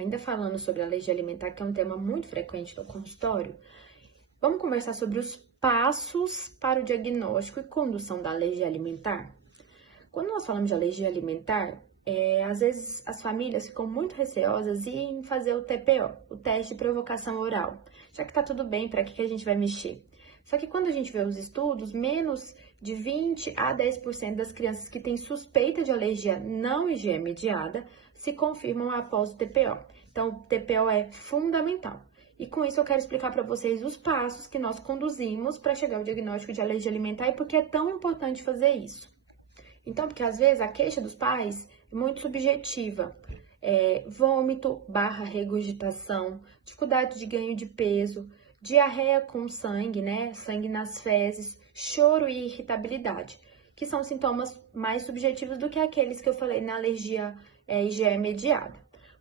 Ainda falando sobre alergia alimentar, que é um tema muito frequente no consultório, vamos conversar sobre os passos para o diagnóstico e condução da alergia alimentar? Quando nós falamos de alergia alimentar, às vezes as famílias ficam muito receosas em fazer o TPO, o teste de provocação oral. Já que tá tudo bem, para que a gente vai mexer? Só que quando a gente vê os estudos, menos de 20 a 10% das crianças que têm suspeita de alergia não IgE mediada se confirmam após o TPO. Então, o TPO é fundamental. E com isso eu quero explicar para vocês os passos que nós conduzimos para chegar ao diagnóstico de alergia alimentar e por que é tão importante fazer isso. Então, porque às vezes a queixa dos pais é muito subjetiva. Vômito / regurgitação, dificuldade de ganho de peso, diarreia com sangue, né? Sangue nas fezes, choro e irritabilidade, que são sintomas mais subjetivos do que aqueles que eu falei na alergia IgE mediada.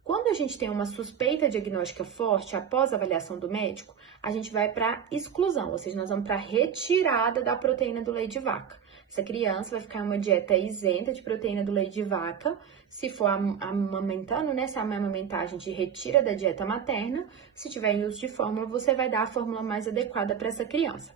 Quando a gente tem uma suspeita diagnóstica forte após a avaliação do médico, a gente vai para exclusão, ou seja, nós vamos para retirada da proteína do leite de vaca. Essa criança vai ficar em uma dieta isenta de proteína do leite de vaca. Se for amamentando, né? Se amamentar, a gente retira da dieta materna. Se tiver em uso de fórmula, você vai dar a fórmula mais adequada para essa criança.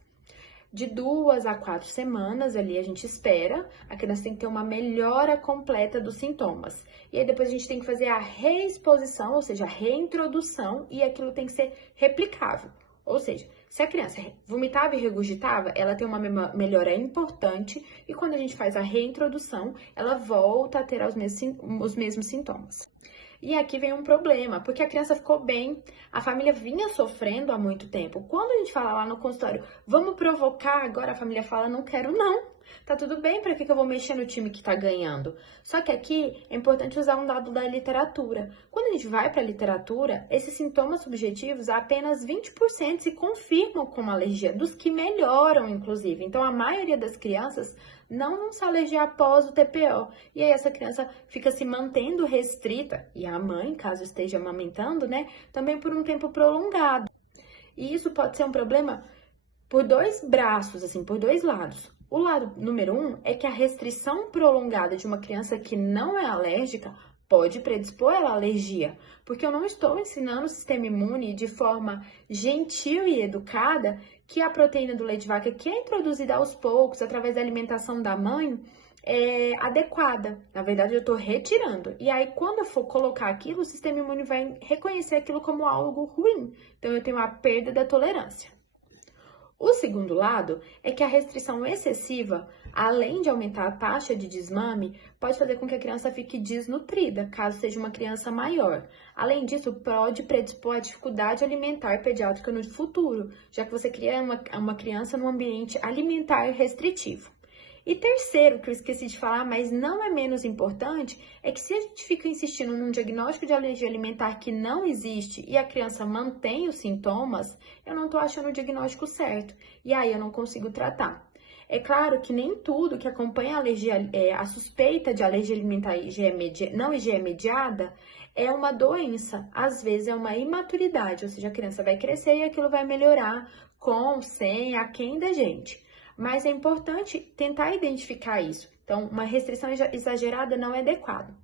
De 2 a 4 semanas ali a gente espera, a criança tem que ter uma melhora completa dos sintomas. E aí depois a gente tem que fazer a reexposição, ou seja, a reintrodução, e aquilo tem que ser replicável. Ou seja, se a criança vomitava e regurgitava, ela tem uma melhora importante e quando a gente faz a reintrodução, ela volta a ter os mesmos sintomas. E aqui vem um problema, porque a criança ficou bem, a família vinha sofrendo há muito tempo. Quando a gente fala lá no consultório, vamos provocar, agora a família fala, não quero não. Tá tudo bem, para que eu vou mexer no time que tá ganhando? Só que aqui é importante usar um dado da literatura. Quando a gente vai para a literatura, esses sintomas subjetivos, apenas 20% se confirmam como alergia, dos que melhoram, inclusive. Então, a maioria das crianças não vão se alergiar após o TPO. E aí, essa criança fica se mantendo restrita, e a mãe, caso esteja amamentando, né, também por um tempo prolongado. E isso pode ser um problema por dois braços, assim, por dois lados. O lado número 1 é que a restrição prolongada de uma criança que não é alérgica pode predispor ela à alergia, porque eu não estou ensinando o sistema imune de forma gentil e educada que a proteína do leite de vaca, que é introduzida aos poucos através da alimentação da mãe, é adequada. Na verdade, eu estou retirando. E aí, quando eu for colocar aquilo, o sistema imune vai reconhecer aquilo como algo ruim. Então, eu tenho a perda da tolerância. O segundo lado é que a restrição excessiva, além de aumentar a taxa de desmame, pode fazer com que a criança fique desnutrida, caso seja uma criança maior. Além disso, pode predispor a dificuldade alimentar pediátrica no futuro, já que você cria uma criança num ambiente alimentar restritivo. E terceiro, que eu esqueci de falar, mas não é menos importante, é que se a gente fica insistindo num diagnóstico de alergia alimentar que não existe e a criança mantém os sintomas, eu não estou achando o diagnóstico certo. E aí eu não consigo tratar. É claro que nem tudo que acompanha a suspeita de alergia alimentar não IgE mediada é uma doença. Às vezes é uma imaturidade, ou seja, a criança vai crescer e aquilo vai melhorar com, sem, aquém da gente. Mas é importante tentar identificar isso. Então, uma restrição exagerada não é adequada.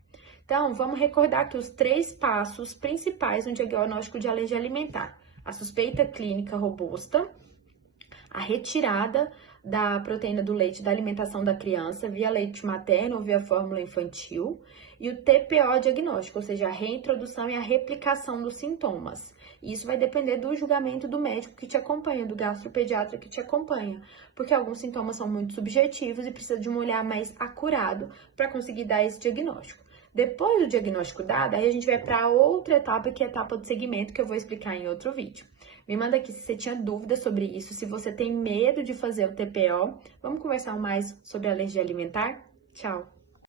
Então, vamos recordar aqui os 3 passos principais no diagnóstico de alergia alimentar. A suspeita clínica robusta, a retirada da proteína do leite da alimentação da criança via leite materno ou via fórmula infantil e o TPO diagnóstico, ou seja, a reintrodução e a replicação dos sintomas. Isso vai depender do julgamento do médico que te acompanha, do gastropediatra que te acompanha, porque alguns sintomas são muito subjetivos e precisa de um olhar mais acurado para conseguir dar esse diagnóstico. Depois do diagnóstico dado, aí a gente vai para outra etapa, que é a etapa de segmento, que eu vou explicar em outro vídeo. Me manda aqui se você tinha dúvidas sobre isso, se você tem medo de fazer o TPO. Vamos conversar mais sobre alergia alimentar? Tchau!